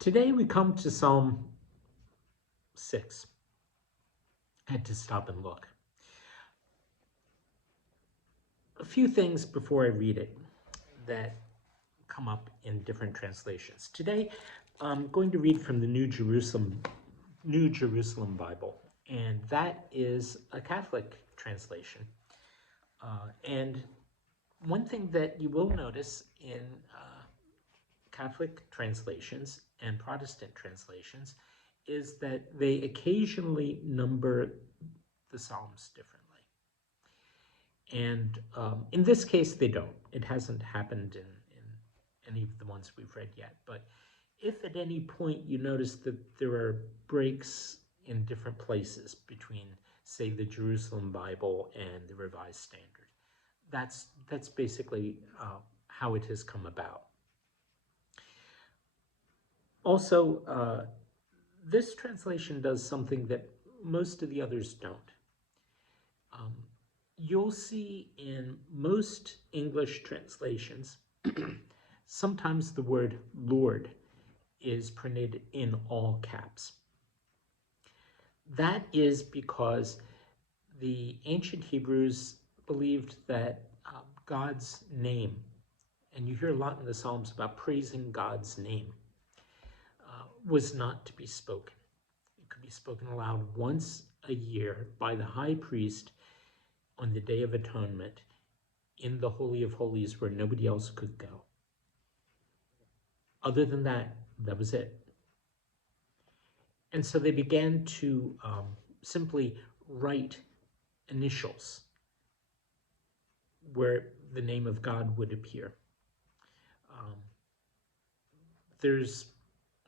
Today we come to Psalm 6. I had to stop and look. A few things before I read it that come up in different translations. Today I'm going to read from the New Jerusalem Bible, and that is a Catholic translation. And one thing that you will notice in Catholic translations and Protestant translations is that they occasionally number the Psalms differently. And in this case, they don't. It hasn't happened in any of the ones we've read yet. But if at any point you notice that there are breaks in different places between, say, the Jerusalem Bible and the Revised Standard, that's basically how it has come about. Also, this translation does something that most of the others don't. You'll see in most English translations, sometimes the word Lord is printed in all caps. That is because the ancient Hebrews believed that God's name, and you hear a lot in the Psalms about praising God's name, was not to be spoken. It could be spoken aloud once a year by the high priest on the Day of Atonement in the Holy of Holies where nobody else could go. Other than that, that was it. And so they began to simply write initials where the name of God would appear. There's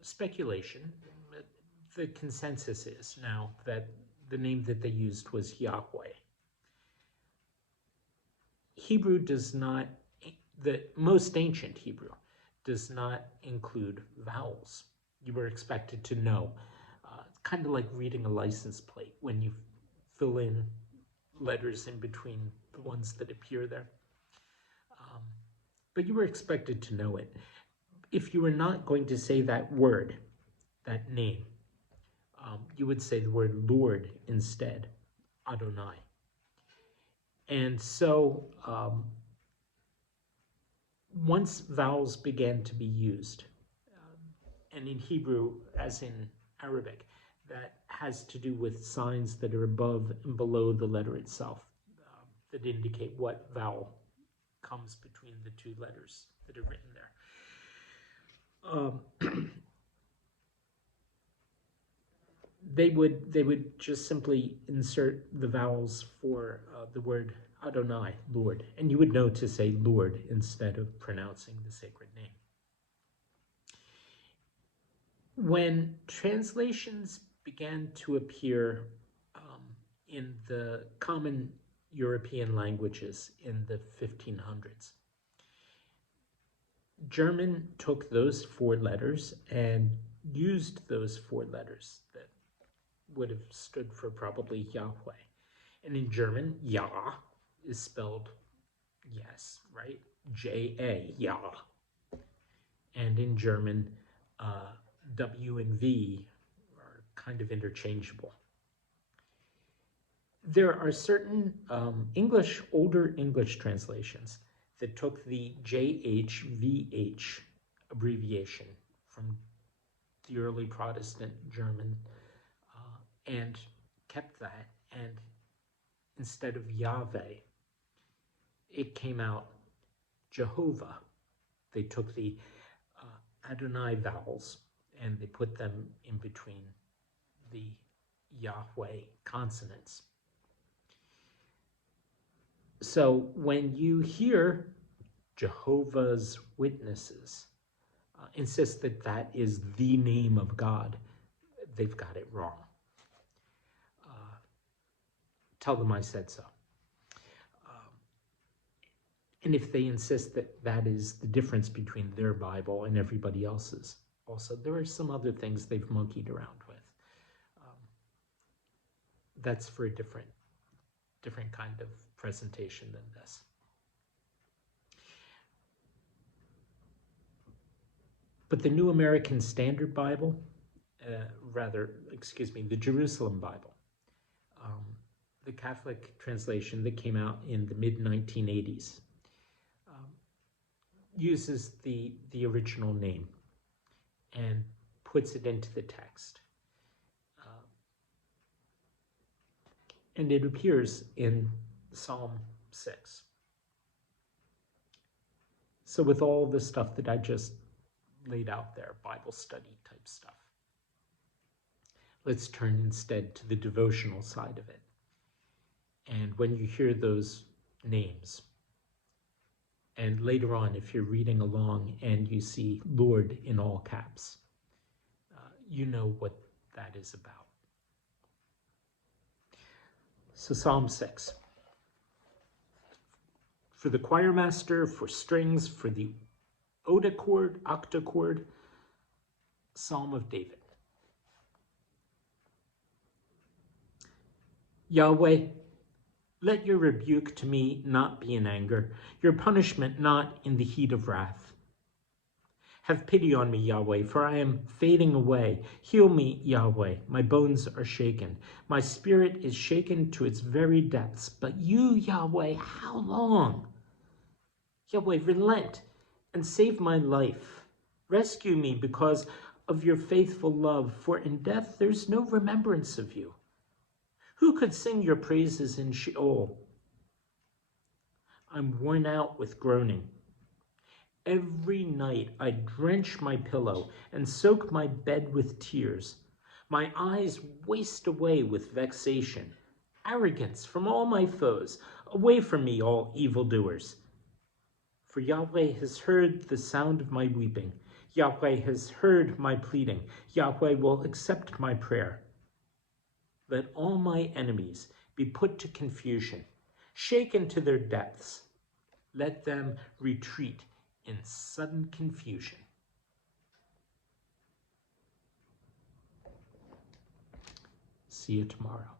speculation. The consensus is now that the name that they used was Yahweh. Hebrew does not, the most ancient Hebrew does not include vowels. You were expected to know. Kind of like reading a license plate when you fill in letters in between the ones that appear there. But you were expected to know it. If you were not going to say that word, that name, you would say the word Lord instead, Adonai. And so once vowels began to be used, and in Hebrew, as in Arabic, that has to do with signs that are above and below the letter itself that indicate what vowel comes between the two letters that are written there. They would just simply insert the vowels for the word Adonai, Lord, and you would know to say Lord instead of pronouncing the sacred name. When translations began to appear in the common European languages in the 1500s, German took those four letters and used those four letters that would have stood for probably Yahweh. And in German, Yah is spelled yes, right? J-A, Yah. And in German, W and V are kind of interchangeable. There are certain older English translations that took the JHVH abbreviation from the early Protestant German and kept that, and instead of Yahweh, it came out Jehovah. They took the Adonai vowels and they put them in between the Yahweh consonants. So when you hear Jehovah's Witnesses insist that that is the name of God, they've got it wrong. Tell them I said so. And if they insist that that is the difference between their Bible and everybody else's, also, there are some other things they've monkeyed around with. That's for a different kind of presentation than this. But the New American Standard Bible, the Jerusalem Bible, the Catholic translation that came out in the mid-1980s, uses the original name and puts it into the text. And it appears in Psalm 6. So with all the stuff that I just laid out there, Bible study type stuff, let's turn instead to the devotional side of it. And when you hear those names, and later on, if you're reading along and you see Lord in all caps, you know what that is about. So Psalm 6. For the choir master, for strings, for the octochord, Psalm of David. Yahweh, let your rebuke to me not be in anger, your punishment not in the heat of wrath. Have pity on me, Yahweh, for I am fading away. Heal me, Yahweh, my bones are shaken. My spirit is shaken to its very depths. But you, Yahweh, how long? Yahweh, relent and save my life. Rescue me because of your faithful love, for in death there's no remembrance of you. Who could sing your praises in Sheol? I'm worn out with groaning. Every night I drench my pillow and soak my bed with tears. My eyes waste away with vexation, arrogance from all my foes. Away from me, all evildoers. For Yahweh has heard the sound of my weeping. Yahweh has heard my pleading. Yahweh will accept my prayer. Let all my enemies be put to confusion, shaken to their depths. Let them retreat in sudden confusion. See you tomorrow.